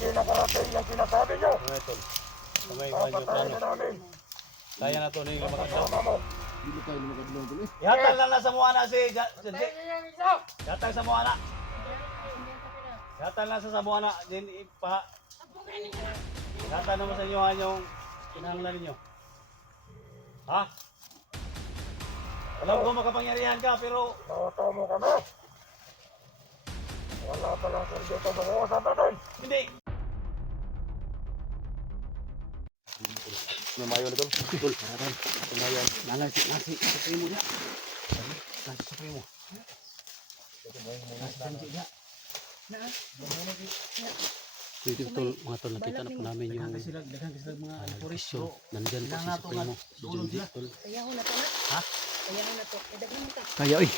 hindi nakarating yung sinasabi nyo. Kamay ba yung plano? Kaya na to ni maganda. Ihatag lang na sa mga na si Janji. Ihatag sa mga na. Ihatag lang sa mga na. Din ipa. Ihatag naman sa inyo yung kinahanglan ninyo. Ha? Alam ko makapangyarihan ka pero Nakata mo kami. Wala palang seryoso mag-uusap natin. hindi. Lumayo na tol. Tol, tol. Lumayo. Nasi supremo dia. Nasi supremo. Nasi Janji dia. Dito tol, mga tol, nakita na po namin yung Daghang sila mga operasyon. Nandyan po si Supremo, si Janji tol. Kaya ko na to na. Ha? Kaya ko na to. Daghan mo ka. Kaya oy.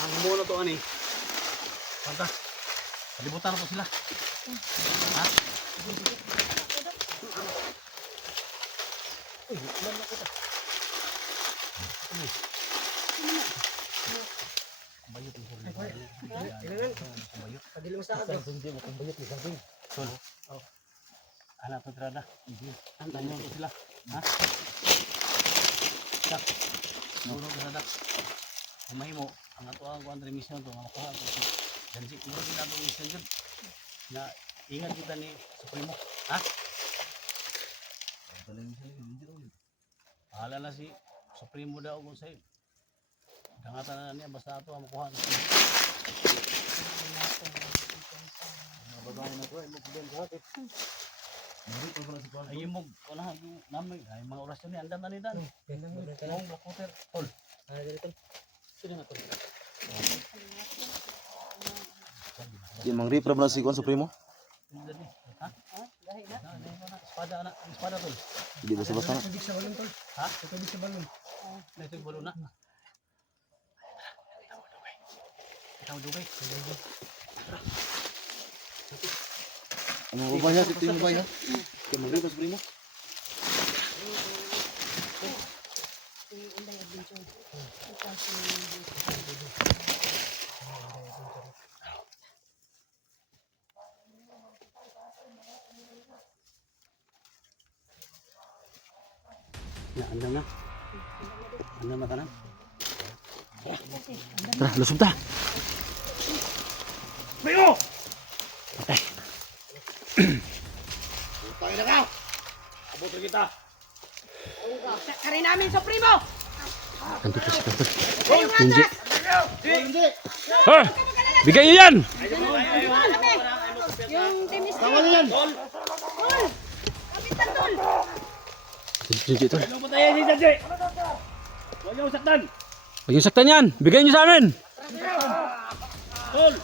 Ang muna to ani. Panta. Kalibutan na po sila. Ha? Uy, ulan na kita. Bayot mo sa bayot. Padili mo sa ako. Hindi mo kung bayot ni gagawin. Tol. Oh. Anak to trada. Ang mo to sila. Ha? Tak. Nulo trada. Umay mo ang ato ang kuan mission to mga kuha to. Janji mo rin ato mission jud. Na ingat kita ni Supremo. Ha? Bahala na si Supremo daw kung sa'yo. Dangatan na niya basta ato ang makuha. Ay mo kuna namin ay mga orasyon ni andam na ni dan. Mong black water tol. Sino na tol? Di mang reprove na si Kuan Supremo. Ha? Espada anak, espada tol. Di basta-basta na. Tubig sa balon tol. Ha? Tubig sa balon. May tubig balon na. Ikaw dugay. Ano ba ya? Ito yung ba ya? Kaya mang reprove Supremo. Unday adventure. Ya, andam na. Andam na kanan. Tara, lusog ta. Primo! Patay. Tayo na ka! Abot rin kita! Kari namin sa primo. Nandito si Tol. Ayun nga Janji. gas. Ha! Bigay niyo yan! Yung timis. Tawal yan. Tol. Kapitan tol. Janji tol. Ano patayin si Janji? Huwag niyo saktan! Huwag yung saktan yan! Bigay niyo sa amin! Tol!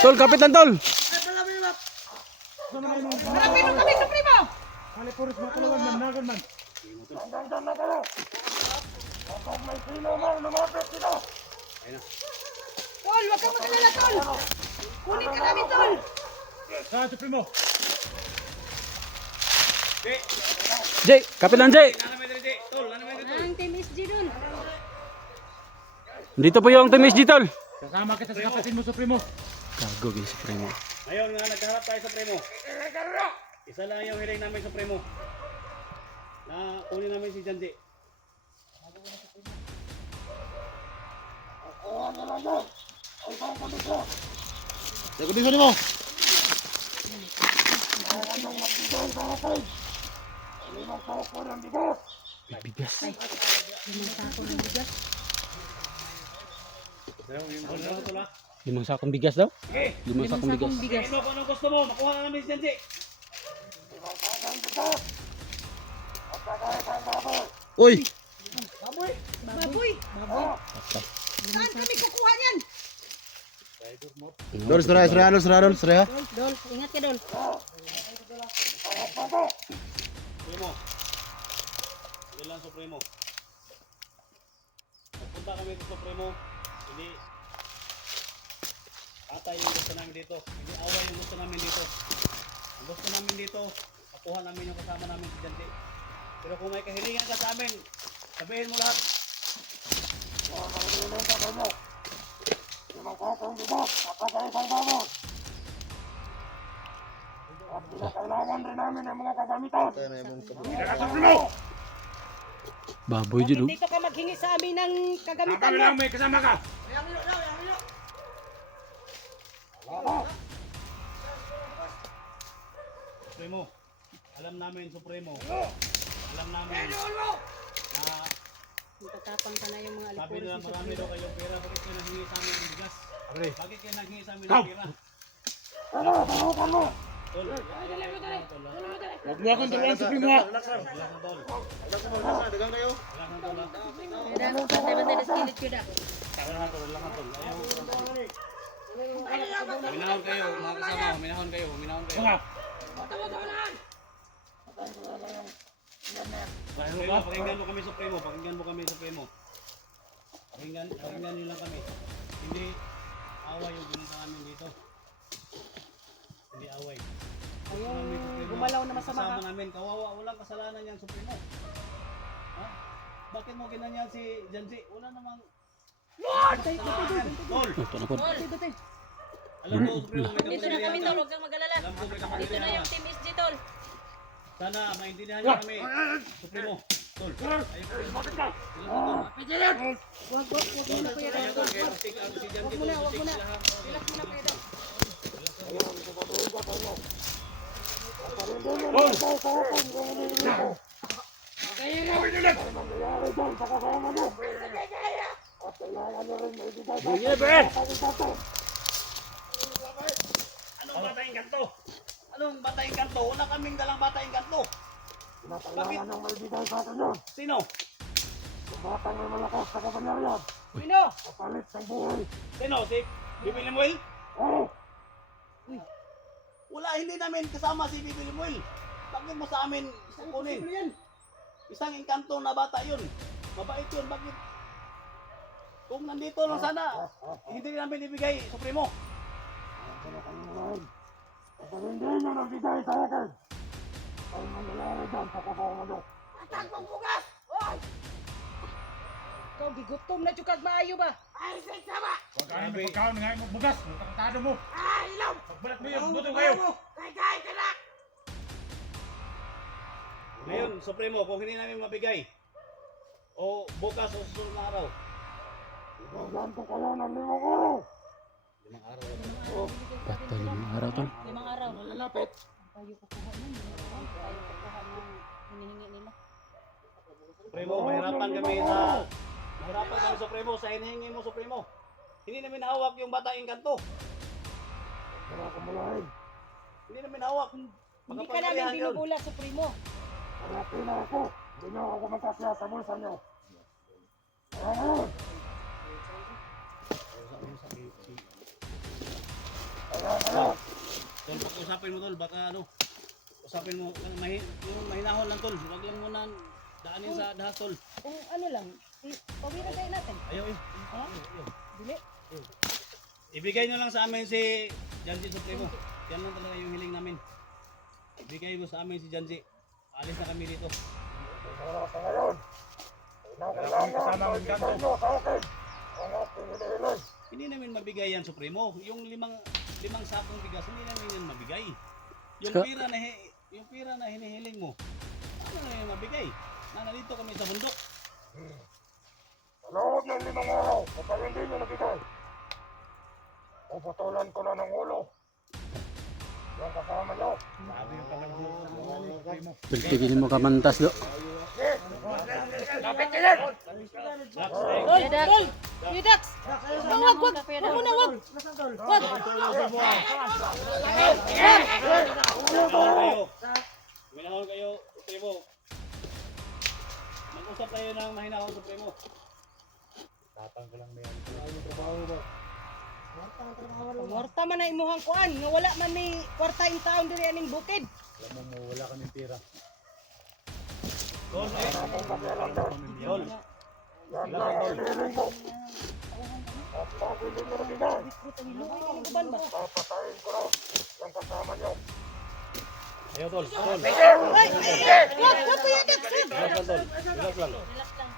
Tol, kapit lang tol! Harapin mo kami sa primo. Hanggang na kayo. Kapag may sino mang lumapit sila. Tol, wag kang mag-alala tol. Kunin ka namin tol. Jay, kapit lang Jay! Ang timis G dun. Dito po yung Team SG tol! Kasama kita sa kapatid mo, Supremo. Gago yung Supremo. Ngayon nga nagharap tayo sa Supremo. Isa lang yung hiling namin sa Supremo. Na kunin namin si Janji. Sa kondisyon mo. May bigas. Ano to la? 5 sakong bigas daw? Okay. 5 sakong bigas. Sige mo kung anong gusto mo. Makuha na namin si Janji. Uy, Baboy. Baboy. Saan kami kukuha niyan? Dol, Dol, Dol. Dol, ingat ka Dol. Supremo. Sige lang Supremo. Magpunta kami sa Supremo. Hindi atay yung gusto namin dito. Hindi away yung gusto namin dito. Ang gusto namin dito, makuha namin yung kasama namin si Janji. Pero kung may kahilingan ka sa amin, sabihin mo lahat. At kinakailangan rin namin ng mga kagamitan. Tayo na yung kabuli. Kaya Supremo! Baboy dyan, oh. Dito ka maghingi sa amin ng kagamitan Kami mo. lang may kasama ka! Supremo, alam namin, Supremo. Alam namin na Tatapang ka na yung mga sabi alipuris nila ni marami daw Supremo. kayong pera. Bakit kayo nanghingi sa amin ng bigas? Bakit kayo nanghingi sa amin ng pera? Ano? Tahukan mo! Tol, Huwag niya akong turuan, Supremo ha! Relax lang. Relax lang. Dagang kayo. Bantay-bantay na skillet ko na. Minahon kayo, mga kasama. Minahon kayo. Mga! Supremo, pakinggan mo kami, Supremo. Pakinggan nyo lang kami. Hindi away yung ginagawa namin dito. Hindi away. Ayaw, gumalaw na masama Kasama ka. namin, kawawa, walang kasalanan yan, Supremo. Ha? Bakit mo ginanyan si Janji? Wala namang... Tol! Ito na po. Alam mo, Supremo, may Dito na kami kapangyarihan tol, ka. huwag kang mag-alala. Alam ko may Dito kapangyarihan na ka. yung Team SG tol. Sana maintindihan niyo kami. Supremo, Tol. Ayun po yun. Bakit ka? Wag muna kuya Ayun, Dad. kaya stick out si Janji. Wag muna. Relax muna kuya Dad. Anong batayang kanto? Anong batayang kanto? Wala kaming dalang batayang kanto. Kailangan ng may bigay sa atin yun. Sino? Yung batang may malakas na kapangyarihan. Sino? Kapalit ng buhay. Sino? Si Bibi Limuel? Oo! Wala, hindi namin kasama si Bibi Limuel. Bakit mo sa amin kukunin? Isang engkanto na bata yun. Mabait yun. Bakit? Kung nandito lang sana, hindi namin ibigay, Supremo. Kapag hindi nyo nagbigay sa akin, ay mangyayari dyan sa kabawa nyo. Ikaw gigutom na jukag maayo ba? Huwag kayo may pagkaon nga yung bugas. Magkakatado mo. Pagbalat mo yung buto kayo. Ngayon, Supremo, kung hindi namin mabigay, o bukas o susunod na araw, Bigyan ko kayo ng 5 araw. 5 araw. Patay 5 araw, tol. 5 araw. Malalapit. Tayo kukuha nun. Tayo kukuha ng hinihingi nila. Supremo, mahirapan kami, Supremo, sa hinihingi mo, Supremo. Hindi namin hawak yung bata engkanto. Wala akong mulahin. Hindi namin hawak. Hindi ka namin binubula, Supremo. Hanapin na ako. Hindi nyo ako magkasya sa bulsa nyo. Kaya ngayon. Kaya ngayon. Tol, pag-usapin mo, Tol, baka ano, usapin mo, yung mahinahon lang, Tol. Huwag lang muna daanin sa dahas, Tol. Kung ano lang, pawiran kayo natin. Ayaw, Ha? Dili. Ibigay nyo lang sa amin si Janji Supremo. Yan lang talaga yung hiling namin. Ibigay mo sa amin si Janji. Alis na kami dito. Wala sa ngayon. Kailangan may bigay nyo sa akin. Ang ating hinihiling. Hindi namin mabigay yan, Supremo. Yung limang sakong bigas, hindi namin yan mabigay. Yung Ska- pira na hinihiling mo, ano na yung mabigay? Na nandito kami sa bundok. Sa loob ng 5 araw, kapag hindi nyo nabigay, puputulan ko na ng ulo. Yung kasama nyo. Piltigin mo kamantas, do. Kapit kayo! Kuya Dax! Kuya Dax! Wag! Wag muna, wag! Wag! Minahon kayo, Supremo. Mag-usap tayo ng mahinahon, Supremo. Kwarta man na imuhang kuan, nga wala man ni kwarta in taon diri aning bukid. Tol, Tol. Yan lang ang hinihiling ko. At pag hindi nyo nabigay, Uban ba? papatayin ko na yung kasama nyo. Ayaw, Tol. Tol. Wag Kuya Dax! Relax lang, Tol. Relax lang. Relax lang.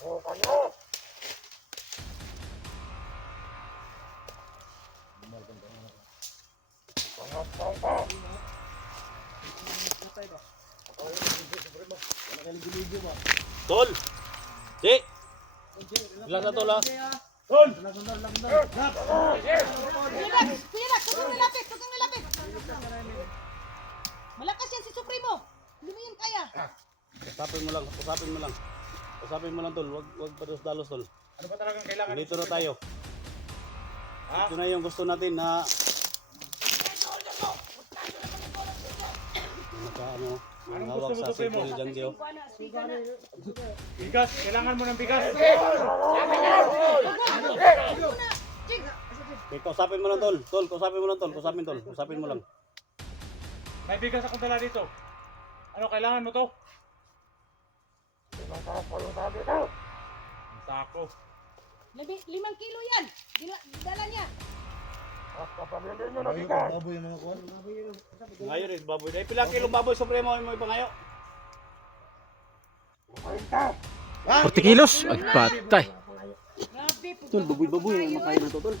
Subukan nyo. Tol! Di! Ilang na tol ha? Kuya Dax, huwag kang nilapit, huwag kang nilapit. Malakas yan si Supremo. Hindi mo yan kaya. Usapin mo lang, usapin mo lang. Usapin mo lang tol, wag pados-dalos tol. Ano ba talagang kailangan? Dito na tayo. Ito na yung gusto natin na Anong hawak gusto mo, sa Supremo? cellphone ni Janji oh. Bigas, kailangan mo ng bigas. Chig! Okay, kausapin mo lang tol. Tol, kausapin mo lang tol. Kausapin tol. Kausapin mo lang. May bigas akong dala dito. Ano, kailangan mo to? Ang sako. 5 kilo yan. Dala niya. Baboy yung mga kuwan. Ngayon eh, baboy. Dahil pilang kilong baboy supremo mo ipangayo. 40 kilos? Ay, patay. Grabe po. Tol, baboy-baboy ang makain na to, tol.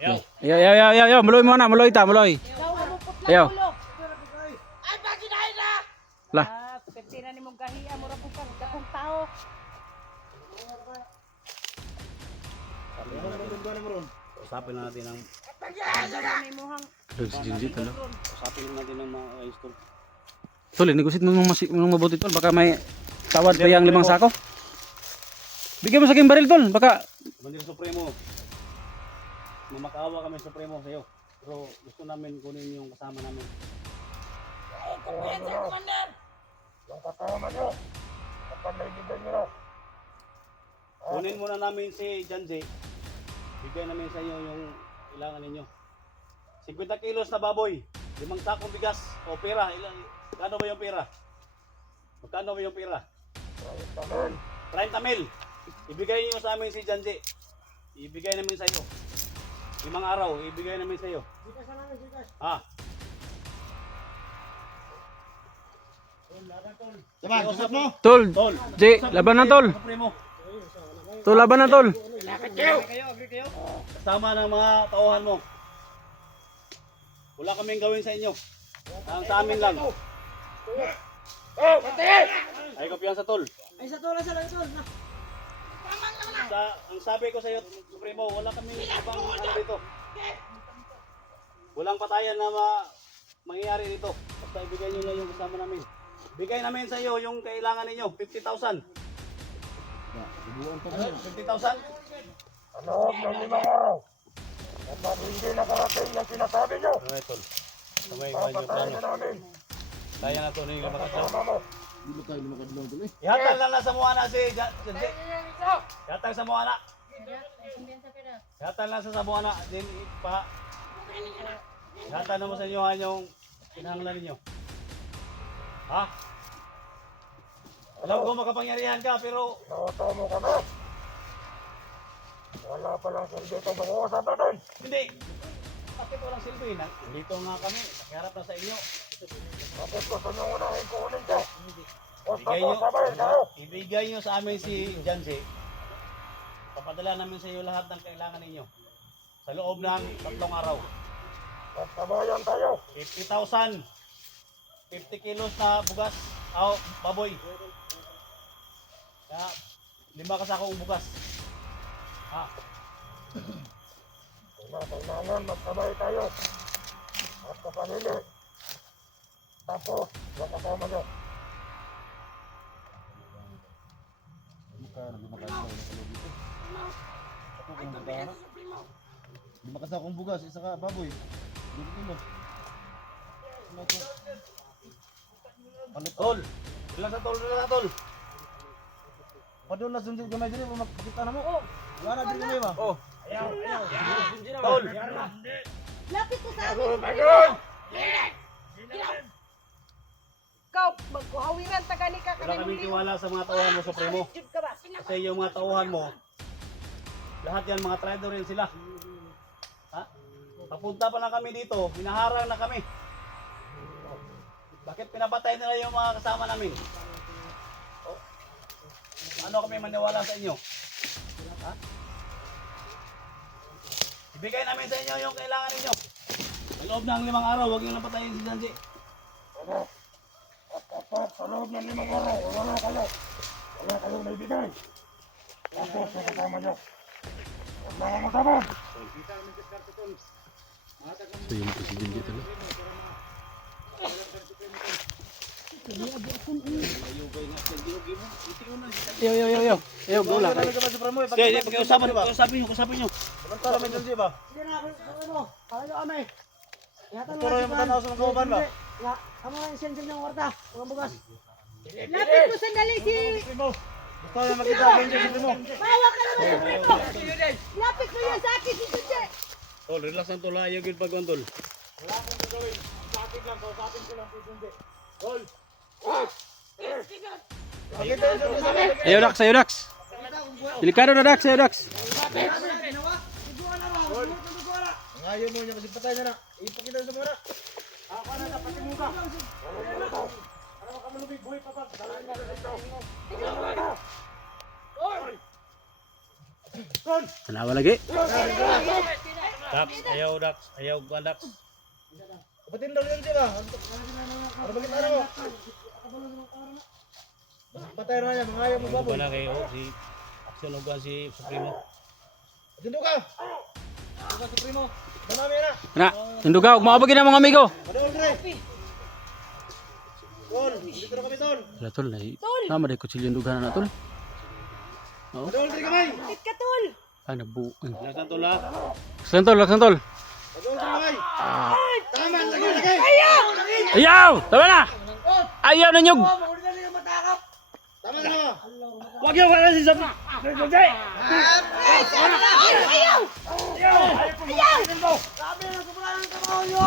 Yo, muloy mo na, muloy ta, muloy. Ikaw umupot lang Ayaw. ulo. Ay, bakit na na? Lah. Pwede na ni mong gahiya. Mura po ka. Dakong tao. Usapin na natin ang Dala ni mohang. Tol, si Jinji, tol. usapin na natin ang mga ayos tol. Tol, negosit mo nung mabuti, tol. Baka may tawad pa yung 5 sako. Bigyan mo sa aking baril, tol. Baka Mandir Supremo. Mamakaawa kami Supremo sa iyo. Pero gusto namin kunin yung kasama namin. Yung kasama nyo. Kapag naibigan nyo. Kunin muna namin si Janji. Bigyan namin sa inyo yung kailangan ninyo. 50 kilos na baboy. 5 sakong bigas o pera. Kano ba yung pera? Magkano ba yung pera? 30 mil. Ibigay niyo sa amin si Janji. Ibigay namin sa iyo. 5 araw, ibigay namin sa iyo. Ha? Saman, usap mo. tol, Tol. J, laban na, tol. Supremo. Tol, laban na, tol. Kasama ng mga tauhan mo. Wala kaming gawin sa inyo. Ang sa amin lang. Ay, kumpiyansa tol. Ay, sa tula sa lang tol. Ang sabi ko sa iyo, Supremo, wala kaming ibang ano dito. Walang patayan na mangyayari dito. Basta ibigay nyo lang yung kasama namin. Bigay namin sa iyo yung kailangan ninyo, 50,000. 50,000? Ano, ng 5 araw. Kapag hindi nakarating yung sinasabi nyo. Okay, tol. Sabay ba yung plano? namin. Kaya na to, yung makasama. Kasama mo. Dilo tayo lumakad-lang tuloy. Ihatag lang na sa Moana si Janji. Ihatag sa Moana. Ihatag lang sa Moana. Then pa. Ihatag naman sa inyo yung kinahanglan ninyo. Ha? Alam ko makapangyarihan ka pero Nauto mo kami. Wala palang silbi ito mag-uusap natin. hindi. Bakit walang silbi? Dito nga kami. Nakiharap na sa inyo. Bakit gusto nyo unahin kunin ko? Basta Ibigay nyo, sabay kayo. ibigay nyo sa amin si Janji. Papadala namin sa iyo lahat ng kailangan ninyo. Sa loob ng 3 araw. Magsabayan tayo. 50,000. 50 kilos na bugas. Baboy. Kaya 5 kasakong bugas. Ha? Kailangan magsabay tayo. At kapanili. Tapos, yung kasama nyo. Lumakas akong bugas, isa ka baboy. Dilo. Tol. Ilan sa tol? Ilan sa tol? Padula sunjud gamay diri mo makita na mo. Oh, wala na diri ba? Oh. Tol. Lapit ko sa akin. Ayun! Ikaw, magkuhawiran tagani ka Wala kaming tiwala sa mga tauhan mo, Supremo. Jud ka ba? Kasi yung mga tauhan mo, lahat yan mga traidor rin sila. Ha? Papunta pa lang kami dito, hinaharang na kami. Bakit pinapatay nila yung mga kasama namin? Ano kami maniwala sa inyo? Ha? Ibigay namin sa inyo yung kailangan ninyo. Sa loob ng 5 araw, huwag nyo lang patayin si Sanji. At kapag sa loob ng 5 araw, wala kayong naibigay. Tapos sa kasama nyo. Huwag mga matabang. So yun po si Junji tol. Yo. Yo, go lang. Ano ka ba sa pramo? Sige, pag-usapan nyo. Samantala may Junji ba? Hindi na ako, ano, kaya kami. Ingatan mo Puro yung matanaw sa mga kauban ba? Ya, kamu lang sensor ng kwarta, mga bugas. Lapit mo sandali si... Gusto yung makita ang Junji sa primo. Bawa ka naman sa primo. Lapit mo yan sa akin si Junji. Tol, relax lang tol, ayaw yun pagkuhan tol. Ayo Dax. Delikado na Dax, ayo Dax. Ngayon mo niya kasi patay na na. Ipakita sa mura. Tanawa lagi. Dax, ayaw kuhan Dax. Kapatin daw Junji ba? Para bakit ano mo? Patay na niya, mga ayaw mo baboy. Kuhan na kayo, si Action o kuhan si Supremo. Tindo ka! Tindo ka sa primo. Manami na. Na, tundugaw, maabagin ang mga amigo. Padol Dre. Tol, dito na kami tol. Wala tol, nama day kutsilyo yung duganan na tol. Oo. Padol Dre kamay. Lapit ka tol. Ay, nabu. Relax lang tol ha. Laksan tol. Padol Dre kamay. Tama, lagay. Ayaw! Tama na! Ayaw na nyug! Tama na mo. Huwag yung wala si Sabi. Ayaw! Sabi na, sobrang trabaho nyo.